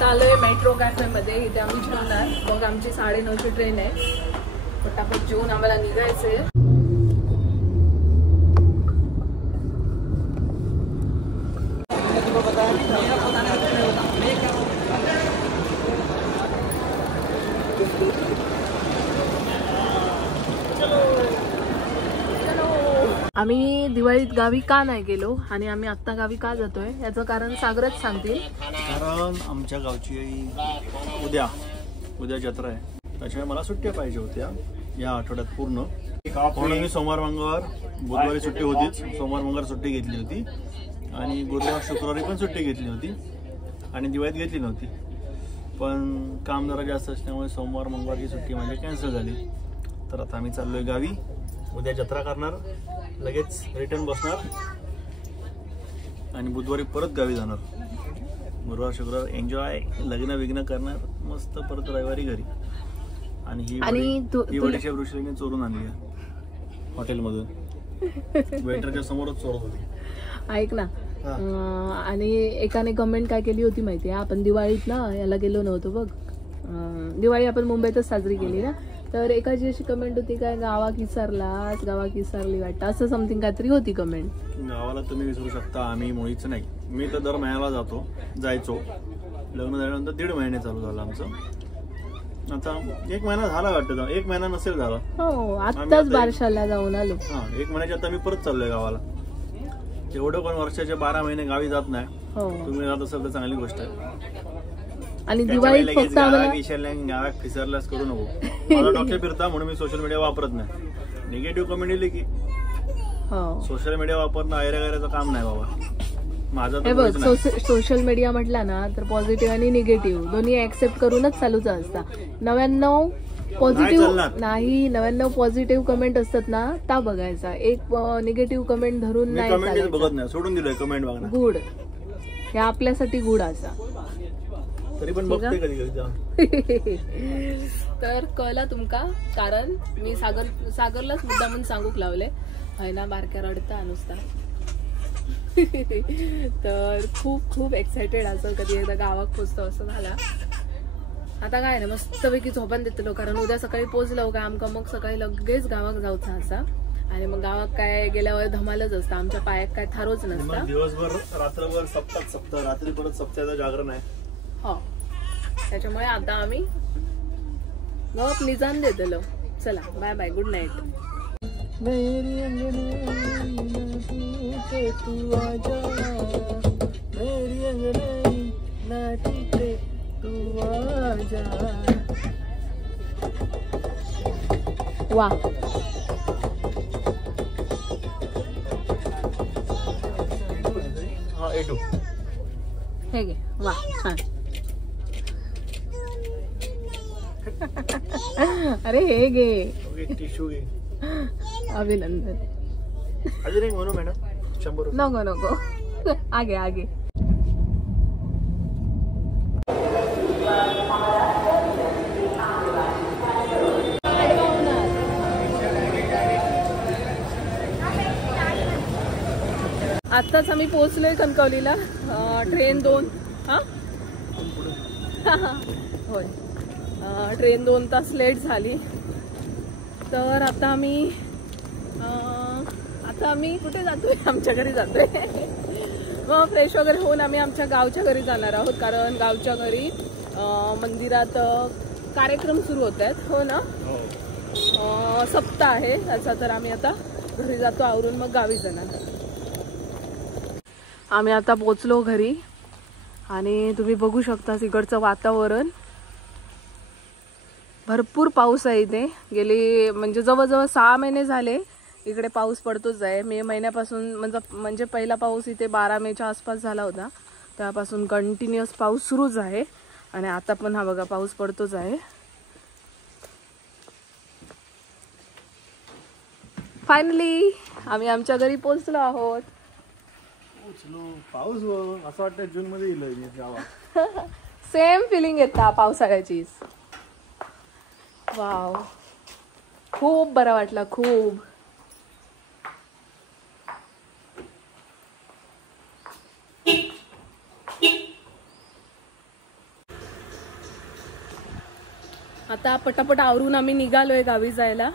आता आलोय metro cafe मध्ये. इथे आम्ही जेवणार. मग आमची 9:30ची ट्रेन आहे. पटापट जेवून आम्हाला निघायचंय. आम्ही दिवाळीत गावी का नाही गेलो आणि आम्ही आत्ता गावी का जातोय याचं कारण सागरच सांगतील. कारण आमच्या गावची उद्या जत्रा आहे, त्याच्यामुळे मला सुट्ट्या पाहिजे होत्या या आठवड्यात पूर्ण. म्हणून मी सोमवार मंगळवार बुधवारी सुट्टी होतीच, सोमवार मंगळवार सुट्टी घेतली होती आणि गुरुवार शुक्रवारी पण सुट्टी घेतली होती आणि दिवाळीत घेतली नव्हती. पण काम जरा जास्त असल्यामुळे सोमवार मंगळवारची सुट्टी माझी कॅन्सल झाली. तर आता आम्ही चाललोय गावी. उद्या जत्रा करणार, लगेच रिटर्न बसणार आणि बुधवारी परत गावी जाणार. गुरुवार शुक्रवार एन्जॉय, लग्न विग्न करणार, मस्त परत रविवारी घरी. आणि ही बडीशेप ऋषीने चोरून आणली हॉटेलमधून. वेटरच्या समोरच चोरत होती. ऐक ना, आणि एकाने कमेंट काय केली होती माहितीये, आपण दिवाळीत ना याला गेलो नव्हतो बघ. दिवाळी आपण मुंबईतच साजरी केली ना. तर एकाची अशी कमेंट होती काय, गावा किसारली वाटतं, असं समथिंग काहीतरी होती कमेंट. गावाला तुम्ही विसरू शकता, आम्ही मुळीच नाही. मी तर दर महिन्याला जायचो. लग्न झाल्यानंतर 1.5 महिने चालू झालं आमचं. आता 1 महिना झाला वाटतं, 1 महिना नसेल झाला. हो, आत्ताच बारशाला जाऊन आलो. 1 महिन्याच्या आता मी परत चाललोय गावाला. एवढं पण वर्षाचे 12 महिने गावी जात नाही. तुम्ही जात असाल तर चांगली गोष्ट आहे. आणि दिवाळीत फक्त गावात फिसरलाच करू नको. मला डोक्यात फिरता म्हणून मी सोशल मीडिया वापरत नाही. निगेटिव्ह कमेंट येईल की सोशल मीडिया वापरणं ऐरागैराचं काम नाही बाबा माझं. सोशल मीडिया म्हटला ना तर पॉझिटिव्ह आणि निगेटिव्ह दोन्ही ऍक्सेप्ट करूनच चालूच असता. 99 पॉझिटिव्ह नाही, 99 पॉझिटिव्ह कमेंट असतात ना त्या बघायचा. एक निगेटिव्ह कमेंट धरून नाही बघत नाही, सोडून दिलंय कमेंट बघणं. गुड, हे आपल्यासाठी गुड असा. तरी पण बघते कधी तर कळला तुमका, कारण मी सागरलाच मुद्दा म्हणून सांगूक लावले है ना, बारक्या रडता नुसता. तर खूप एक्सायटेड असं कधी एकदा गावात पोचतो असं झाला. आता काय ना मस्तपैकी झोपान देतलो, कारण उद्या सकाळी पोचलो का आमका मग सकाळी लगेच गावात जाऊचा असा. आणि मग गावात काय गेल्यावर धमालच असतं. आमच्या पायात काय थारोच नसतं. दिवसभर रात्रभर सप्त रात्री परत सप्त्याचं जागरण आहे. हो, त्याच्यामुळे आता आम्ही गप निजान देतलो. चला बाय बाय, गुड नाईट. मेरी तू आजा, मेरी अंगनई ना टूटे तू आजा. वा, हे घे. वा, छान. अरे हे घे, टिश्यू घे. अभिनंदन. अजून एक म्हणू मॅडम, 100 नको आगे. आत्ताच आम्ही पोहोचलोय कणकवलीला. ट्रेन 2 होय, ट्रेन 2 तास लेट झाली. तर आता आम्ही कुठे जातोय, आमच्या घरी जातोय. मग फ्रेश वगैरे होऊन आम्ही आमच्या गावच्या घरी जाणार आहोत, कारण गावच्या घरी मंदिरात कार्यक्रम सुरू होत आहेत. हो ना, सप्ताह आहे त्याचा. तर आम्ही आता घरी जातो आवरून, मग गावी जाणार. आम्ही आता पोचलो घरी आणि तुम्ही बघू शकता इकडचं वातावरण. भरपूर पाऊस आहे इथे. गेली म्हणजे जवळजवळ 6 महिने झाले इकडे पाऊस पडतोच आहे. मे महिन्यापासून म्हणजे पहिला पाऊस इथे 12 मेच्या आसपास झाला होता. त्यापासून कंटिन्युअस पाऊस सुरूच आहे आणि आता पण हा बघा पाऊस पडतोच आहे. फायनली आम्ही आमच्या घरी पोहोचलो आहोत. पाऊस असं वाटतं जून मध्ये येईल गावात. सेम फिलिंग येता पावसाळ्याचीच. वाव, खूप बरं वाटलं, खूप. आता पटापट आवरून आम्ही निघालोय गावी जायला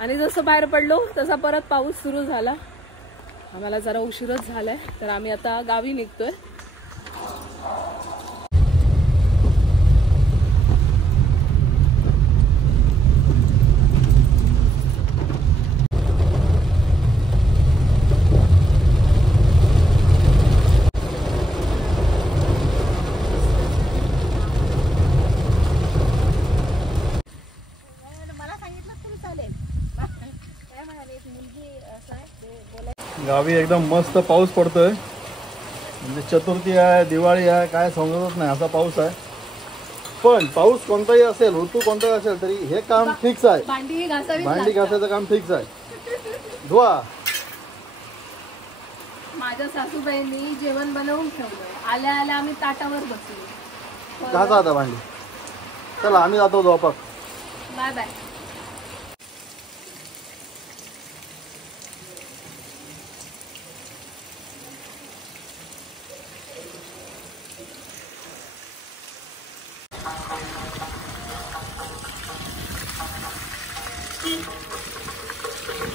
आणि जसं बाहेर पडलो तसा परत पाऊस सुरू झाला. आम्हाला जरा उशीरच झालाय तर आम्ही आता गावी निघतोय. गावी एकदम मस्त पाऊस पडतोय. म्हणजे चतुर्थी आहे, दिवाळी आहे, काय समजतच नाही असा पाऊस आहे. पण पाऊस कोणताही असेल, ऋतू कोणताही असेल तरी हे काम फिक्स आहे. भांडी घासायचं काम फिक्स आहे. धुवा. माझ्या सासूबाईंनी जेवण बनवून ठेवलंय. आल्या आल्या आम्ही ताटावर बसलो. घासा आता भांडी. चला आम्ही जातो झोपात. Bye bye.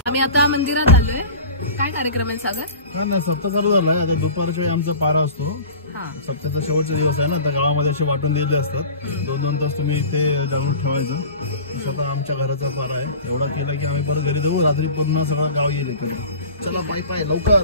आम्ही आता मंदिरात आलोय. काय कार्यक्रम आहे सागर? नाही, सप्ताह चालू झालाय. आता दुपारच्या वेळी आमचा पारा असतो. सप्ताहाचा शेवटचा दिवस आहे ना, तर गावामध्ये असे वाटून दिलेले असतात. 2-2 तास तुम्ही इथे जाऊन ठेवायचं. स्वतः आमच्या घराचा पारा आहे. एवढा केला की आम्ही परत घरी जाऊ. रात्री पूर्ण सगळं गाव येईल इकडे. चला पाय पाय लवकर.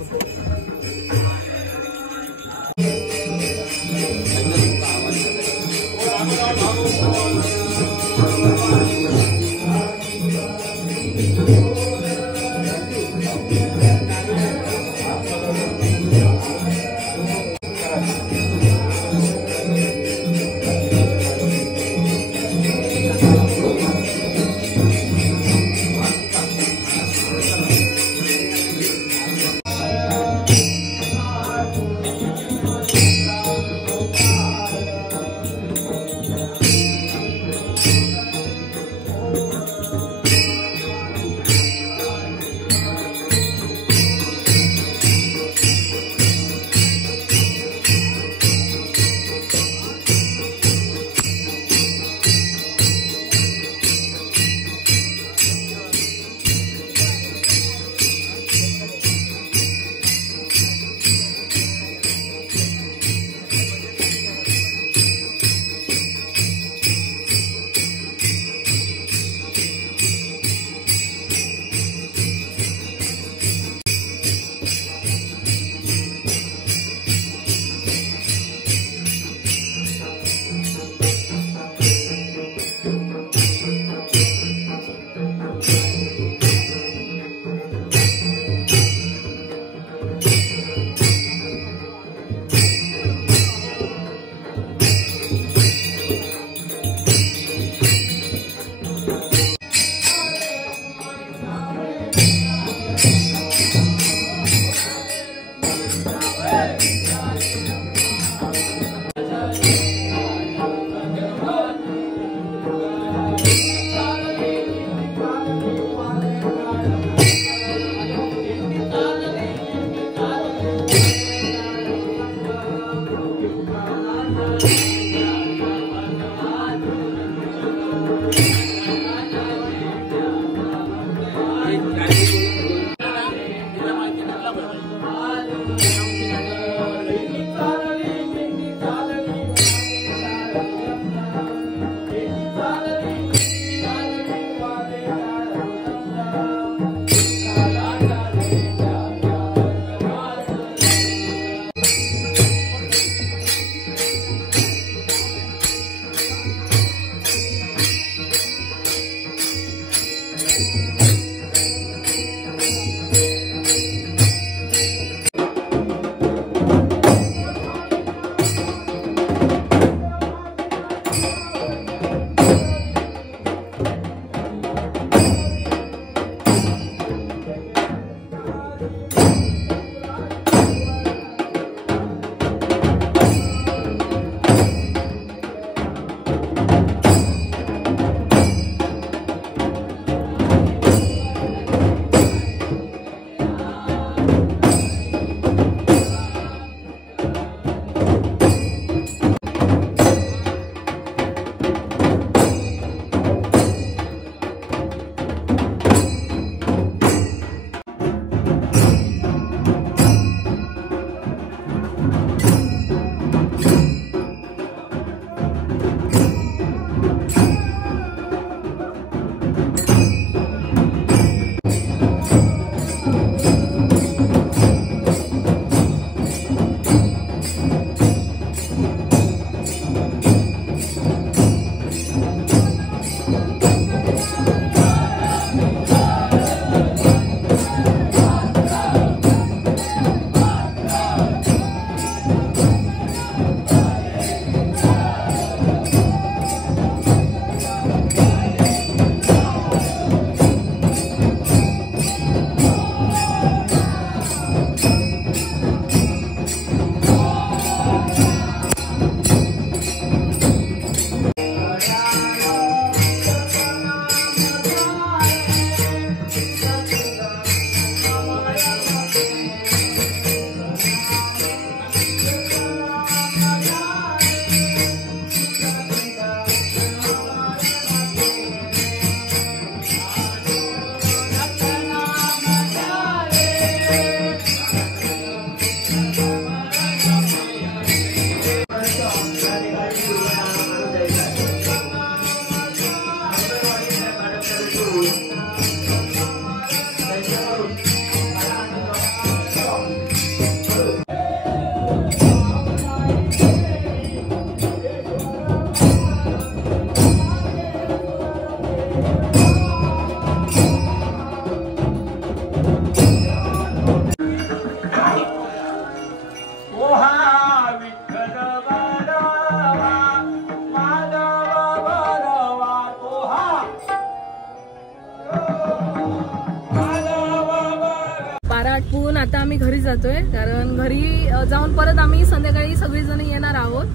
आटपून आता आम्ही घरी जातोय, कारण घरी जाऊन परत आम्ही संध्याकाळी सगळीजण येणार आहोत.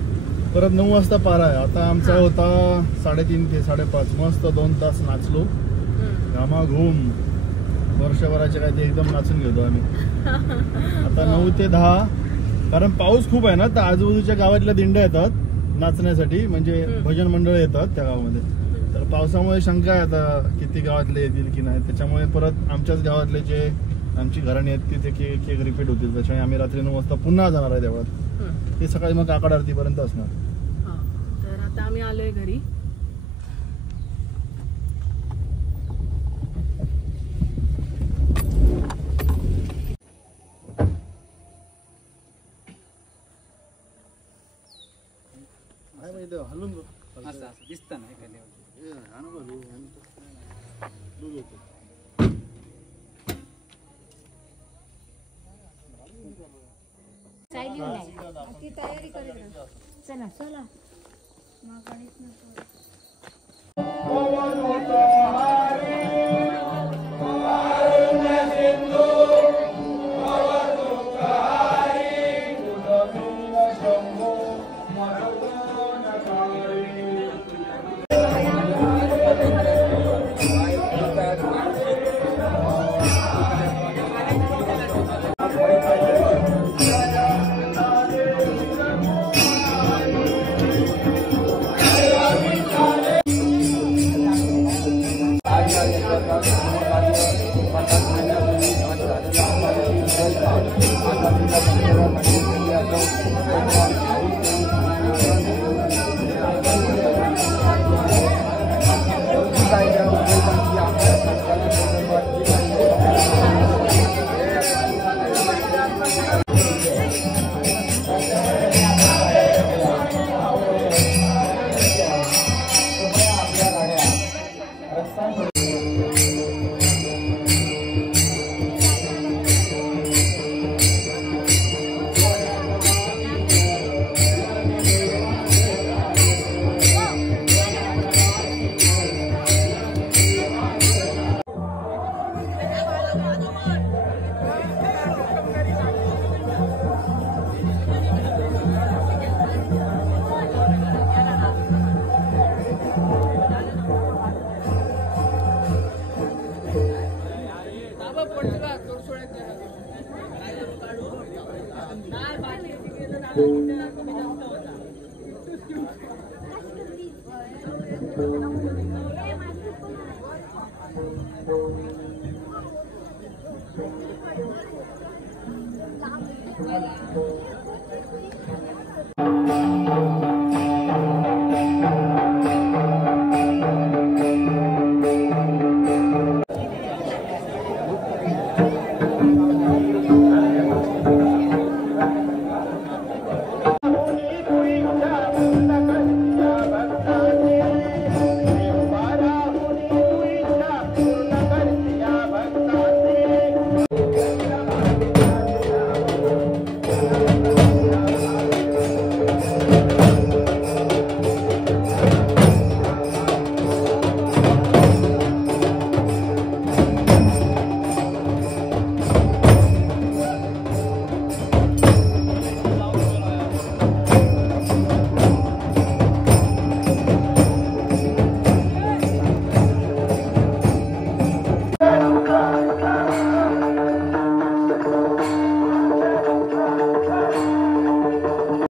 परत 9 वाजता पारा आहे. आता आमचा होता 3:30 ते 5:30. मस्त 2 तास नाचलो, घामाघूम. वर्षभराचे काय ते एकदम नाचून घेतो आम्ही. आता 9 ते 10, कारण पाऊस खूप आहे ना, तर आजूबाजूच्या गावातल्या दिंड्या येतात नाचण्यासाठी, म्हणजे भजन मंडळ येतात त्या गावामध्ये. तर पावसामुळे शंका आहे आता किती गावातले येतील की नाही. त्याच्यामुळे परत आमच्याच गावातले जे आमची घराणी आहेत तिथे केक रिपीट होतील. त्याच्यामुळे आम्ही रात्री 9 वाजता पुन्हा जाणार आहे देवळात. ते सकाळी मग काकड आरतीपर्यंत असणार. तर आता आम्ही आलोय घरी. हलून दिसत ना ती तयारी करेल. चला चला